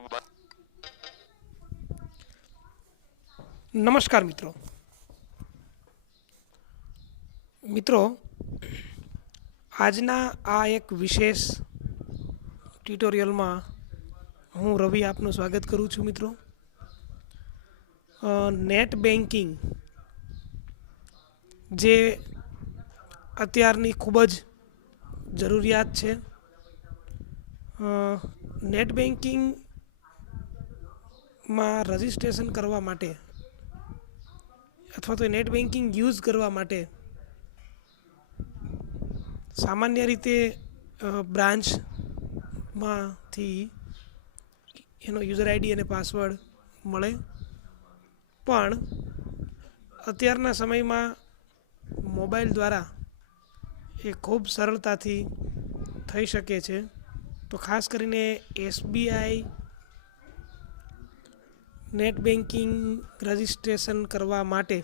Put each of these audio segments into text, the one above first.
Home button. નમસ્કાર મિત્રો આજના આ એક વિશેષ ટ્યુટોરિયલમાં હું રવિ આપનું સ્વાગત કરું છું મિત્રો. નેટ બેન્કિંગ જે અત્યારની ખૂબ જ જરૂરિયાત છે. નેટ બેન્કિંગમાં રજિસ્ટ્રેશન કરવા માટે અથવા તો નેટ બેન્કિંગ યુઝ કરવા માટે સામાન્ય રીતે બ્રાન્ચમાંથી એનો યુઝર આઈડી અને પાસવર્ડ મળે, પણ અત્યારના સમયમાં મોબાઈલ દ્વારા એ ખૂબ સરળતાથી થઈ શકે છે. તો ખાસ કરીને એસબીઆઈ નેટ બેન્કિંગ રજિસ્ટ્રેશન કરવા માટે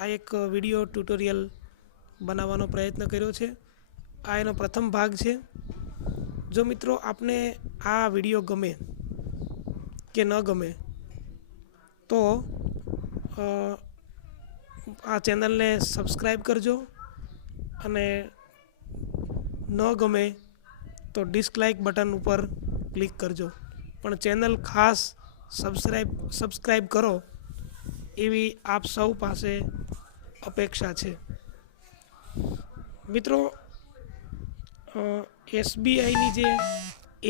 આ એક વિડીયો ટ્યુટોરિયલ બનાવવાનો પ્રયત્ન કર્યો છે. આ એનો પ્રથમ ભાગ છે. જો મિત્રો આપને આ વિડીયો ગમે કે ન ગમે તો આ ચેનલને સબસ્ક્રાઈબ કરજો, અને ન ગમે તો ડિસલાઇક બટન ઉપર ક્લિક કરજો, પણ ચેનલ ખાસ સબસ્ક્રાઈબ કરો એવી આપ સૌ પાસે અપેક્ષા છે. મિત્રો, એસબીઆઈની જે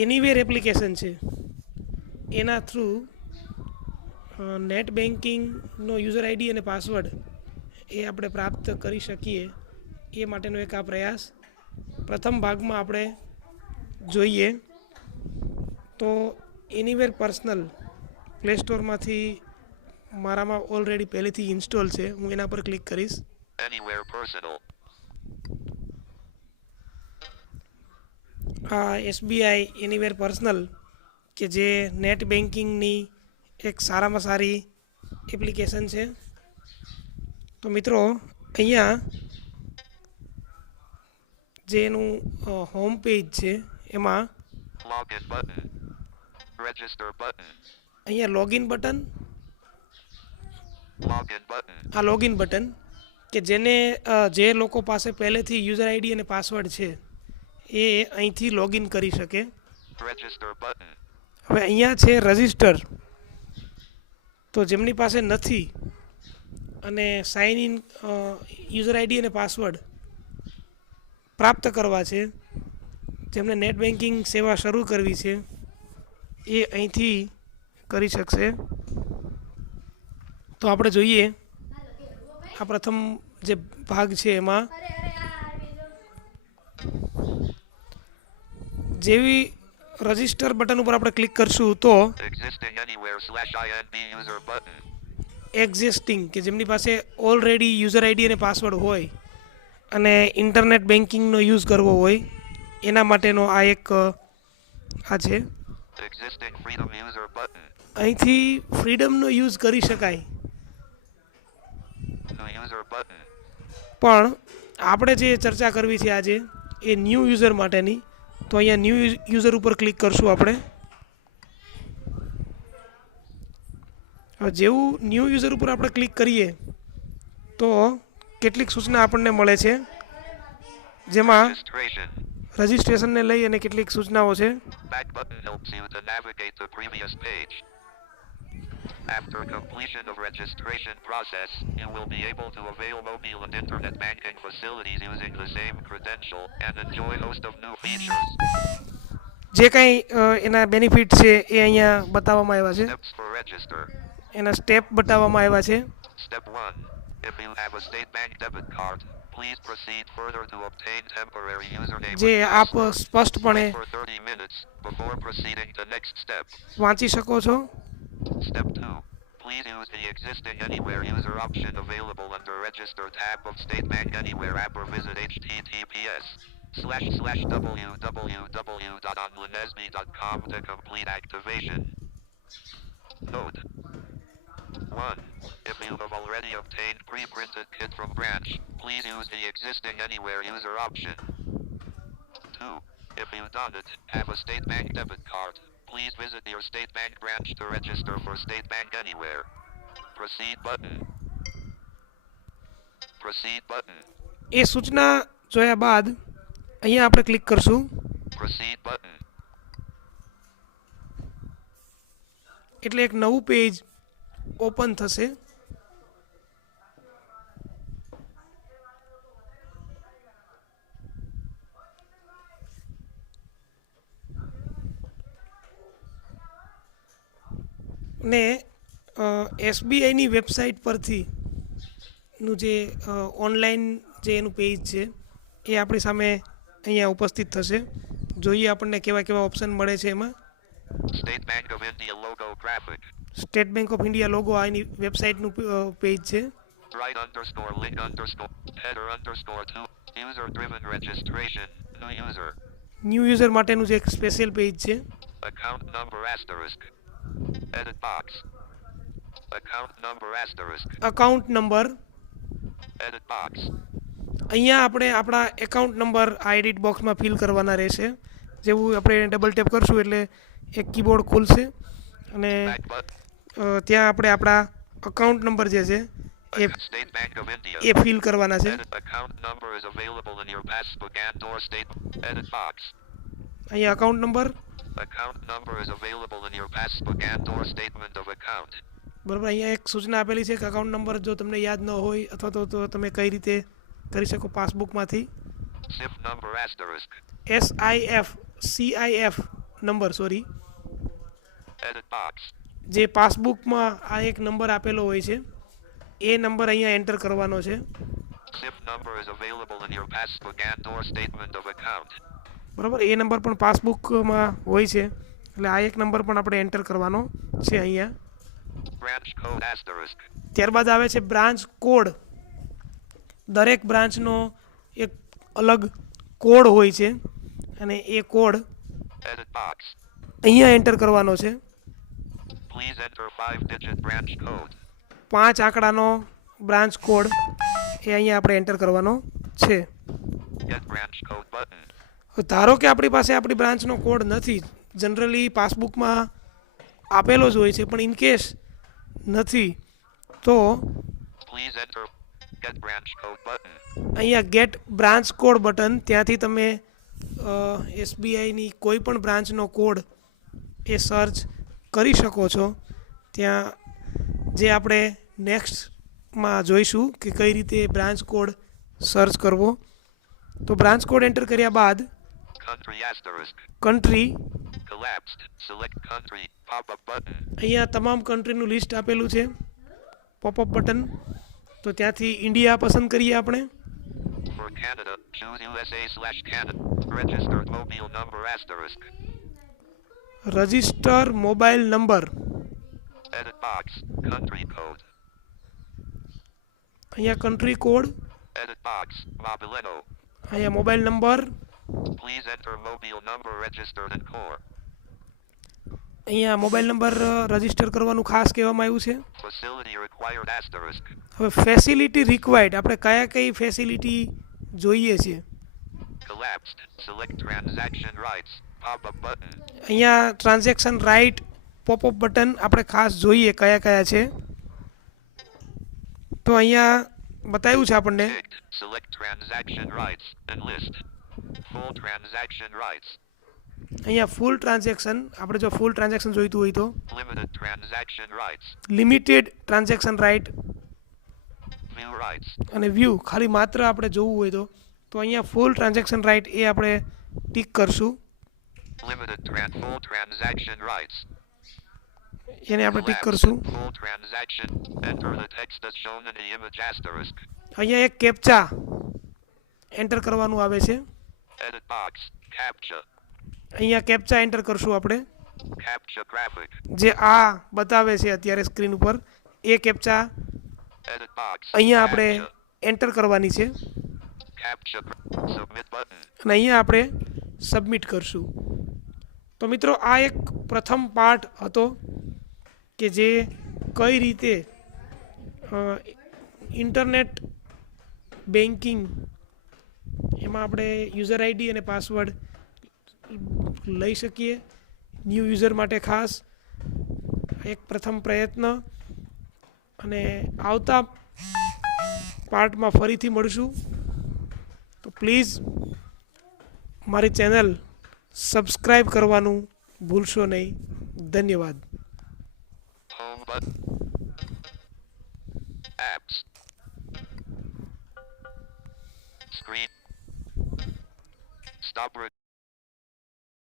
એનીવેર એપ્લિકેશન છે એના થ્રુ નેટ બેન્કિંગનો યુઝર આઈડી અને પાસવર્ડ એ આપણે પ્રાપ્ત કરી શકીએ એ માટેનો એક આ પ્રયાસ પ્રથમ ભાગમાં આપણે જોઈએ. તો એનીવેર પર્સનલ પ્લે સ્ટોરમાંથી મારામાં ઓલરેડી પહેલેથી ઇન્સ્ટોલ છે. હું એના પર ક્લિક કરીશ. Anywhere personal. આ એસબીઆઈ એનીવેર પર્સનલ કે જે નેટ બેન્કિંગની એક સારામાં સારી એપ્લિકેશન છે. તો મિત્રો, અહીંયા જે એનું હોમ પેજ છે એમાં Login button. Register button. અહીંયા લોગિન બટન, Login button. આ લોગિન બટન કે જેને જે લોકો પાસે પહેલેથી યુઝર આઈડી અને પાસવર્ડ છે એ અહીંથી લોગિન કરી શકે. Register button. હવે અહીંયા છે રજિસ્ટર, તો જેમની પાસે નથી અને સાઇન ઇન યુઝર આઈડી અને પાસવર્ડ પ્રાપ્ત કરવા છે, જેમને નેટ બેન્કિંગ સેવા શરૂ કરવી છે, એ અહીંથી કરી શકશે. તો આપણે જોઈએ આ પ્રથમ જે ભાગ છે એમાં જેવી રજિસ્ટર બટન ઉપર આપણે ક્લિક કરશું તો Existing anywhere/INB user button. Existing કે જેમની પાસે ઓલરેડી યુઝર આઈડી અને પાસવર્ડ હોય અને ઇન્ટરનેટ બેન્કિંગનો યુઝ કરવો હોય એના માટેનો આ એક આ છે. Existing freedom user button. અહીંથી ફ્રીડમનો યુઝ કરી શકાય, New user button. પણ આપણે જે ચર્ચા કરવી છે આજે એ ન્યૂ યુઝર માટેની. તો અહીંયા ન્યૂ યુઝર ઉપર ક્લિક કરશું આપણે. હવે જેવું ન્યૂ યુઝર ઉપર આપણે ક્લિક કરીએ તો કેટલીક સૂચના આપણને મળે છે, જેમાં Registration. રજિસ્ટ્રેશનને લઈ અને કેટલીક સૂચનાઓ છે. Back button helps you to navigate the previous page. After completion of registration process, you will be able to avail mobile and internet banking facilities using the same credential and enjoy host of new features. જે કંઈ એના benefit છે એ અહીંયા બતાવવામાં આવ્યા છે, Steps for register. એના step બતાવવામાં આવ્યા છે. Step 1. If you have a state bank debit card, please proceed further to obtain temporary username જે and આપ password. સ્પષ્ટપણે Wait for 30 minutes before proceeding to next step. વાંચી શકો છો. Step 2. Please use the existing Anywhere user option available under Register tab of State Bank Anywhere app or visit https://www.onlinesme.com to complete activation. Note. 1. If you have already obtained pre-printed kit from branch, please use the existing Anywhere user option. 2. If you done it, have a State Bank debit card, Please visit your State Bank branch to register for State Bank anywhere. Proceed button. Proceed button. એ સૂચના જોયા બાદ અહીંયા આપણે click કરશું Proceed button. એટલે એક નવું page open થશે. ને એસબીઆઈની વેબસાઇટ પરથી નું જે ઓનલાઈન જે એનું પેજ છે એ આપણી સામે અહીંયા ઉપસ્થિત થશે. જોઈએ આપણને કેવા કેવા ઓપ્શન મળે છે એમાં. State Bank of India logo graphic. State bank of India logo આ એની વેબસાઇટનું પેજ છે. Right underscore link underscore header underscore 2. User driven registration. New user. New user માટેનું જે એક સ્પેશિયલ પેજ છે. Account number asterisk. Edit box. Account number asterisk. Account number. Edit box. અહીંયા આપણે આપણા account number આ એડિટ બોક્સમાં ફિલ કરવાના રહેશે. જેવું આપણે ડબલ ટેપ કરશું એટલે એક કીબોર્ડ ખુલશે અને Back button. ત્યાં આપણે આપણા અકાઉન્ટ નંબર જે છે એ State Bank of India. Fill કરવાના છે. Edit account number is available in your passbook and or statement. Edit box. અહીંયા account number Account number is available in your passbook and or statement of account. બરાબર. અહીંયા એક સૂચના આપેલી છે કે અકાઉન્ટ નંબર જો તમને યાદ ન હોય અથવા તો તમે કઈ રીતે કરી શકો પાસબુકમાંથી. SIF number asterisk. CIF number sorry Edit box. જે પાસબુકમાં આ એક નંબર આપેલો હોય છે એ નંબર અહીંયા એન્ટર કરવાનો છે. SIF number is available in your passbook and or statement of account. બરાબર. એ નંબર પણ પાસબુકમાં હોય છે એટલે આ એક નંબર પણ આપણે એન્ટર કરવાનો છે અહીંયા. Branch code asterisk. ત્યારબાદ આવે છે બ્રાન્ચ કોડ. દરેક બ્રાન્ચનો એક અલગ કોડ હોય છે અને એ કોડ Edit box. અહીંયા એન્ટર કરવાનો છે. Please enter 5-digit branch code. 5 આંકડાનો બ્રાન્ચ કોડ એ અહીંયા આપણે એન્ટર કરવાનો છે. Get branch code button. ધારો કે આપણી પાસે આપણી બ્રાન્ચનો કોડ નથી, જનરલી પાસબુકમાં આપેલો જ હોય છે, પણ ઇન કેસ નથી તો Please enter get branch code button. અહીંયા ગેટ બ્રાન્ચ કોડ બટન, ત્યાંથી તમે એસબીઆઈની કોઈ પણ બ્રાન્ચનો કોડ એ સર્ચ કરી શકો છો. ત્યાં જે આપણે નેક્સ્ટમાં જોઈશું કે કઈ રીતે બ્રાન્ચ કોડ સર્ચ કરવો. તો બ્રાન્ચ કોડ એન્ટર કર્યા બાદ Country asterisk. Country, Collapsed. Select country. Pop-up button. અહીંયા તમામ કન્ટ્રીનું લિસ્ટ આપેલું છે. પોપઅપ બટન, તો ત્યાંથી ઇન્ડિયા પસંદ કરીએ આપણે. For Canada, choose USA/Canada. Registered mobile number asterisk. Register mobile number, Edit box. Country code. અહીંયા country code, Edit box. Mobileno. અહીંયા mobile number, Please enter mobile number registered in core. અહીંયા mobile number register કરવાનું ખાસ કહેવામાં આવ્યું છે. Facility required asterisk. હવે facility required, આપણે કયા કઈ ફેસિલિટી જોઈએ છે. Collapsed. Select transaction rights. Pop-up button. અહીંયા ટ્રાન્ઝેક્શન રાઇટ પોપઅપ બટન આપણે ખાસ જોઈએ કયા કયા છે. તો અહીંયા બતાવ્યું છે આપણને. Ticked. Select transaction rights and list. Full transaction rights. અહીંયા ફૂલ ટ્રાન્ઝેક્શન, આપણે જો ફૂલ ટ્રાન્ઝેક્શન જોઈતું હોય તો Limited transaction rights. Limited transaction right View rights. અને વ્યૂ ખાલી માત્ર આપણે જોવું હોય તો અહીંયા ફૂલ ટ્રાન્ઝેક્શન રાઇટ એ આપણે ટિક કરશું. Full transaction rights. એને આપણે ટિક કરશું. Full transaction. Enter the text as shown in the image asterisk. અહીંયા એક કેપ્ચા એન્ટર કરવાનું આવે છે. Edit box. Captcha. અહીંયા કેપ્ચા એન્ટર કરશું આપણે. Captcha graphic. જે આ બતાવે છે અત્યારે સ્ક્રીન ઉપર એ કેપ્ચા Edit box. અહીંયા આપણે Captcha. એન્ટર કરવાની છે Captcha. Submit button. અને અહીંયા આપણે સબમિટ કરશું. તો મિત્રો આ એક પ્રથમ પાર્ટ હતો કે જે કઈ રીતે ઇન્ટરનેટ બેન્કિંગ એમાં આપણે યુઝર આઈડી અને પાસવર્ડ લઈ શકીએ, ન્યૂ યુઝર માટે ખાસ એક પ્રથમ પ્રયત્ન, અને આવતા પાર્ટમાં ફરીથી મળશું. તો પ્લીઝ મારી ચેનલ સબસ્ક્રાઈબ કરવાનું ભૂલશો નહીં. ધન્યવાદ. Home button. Apps. Screen. Stop.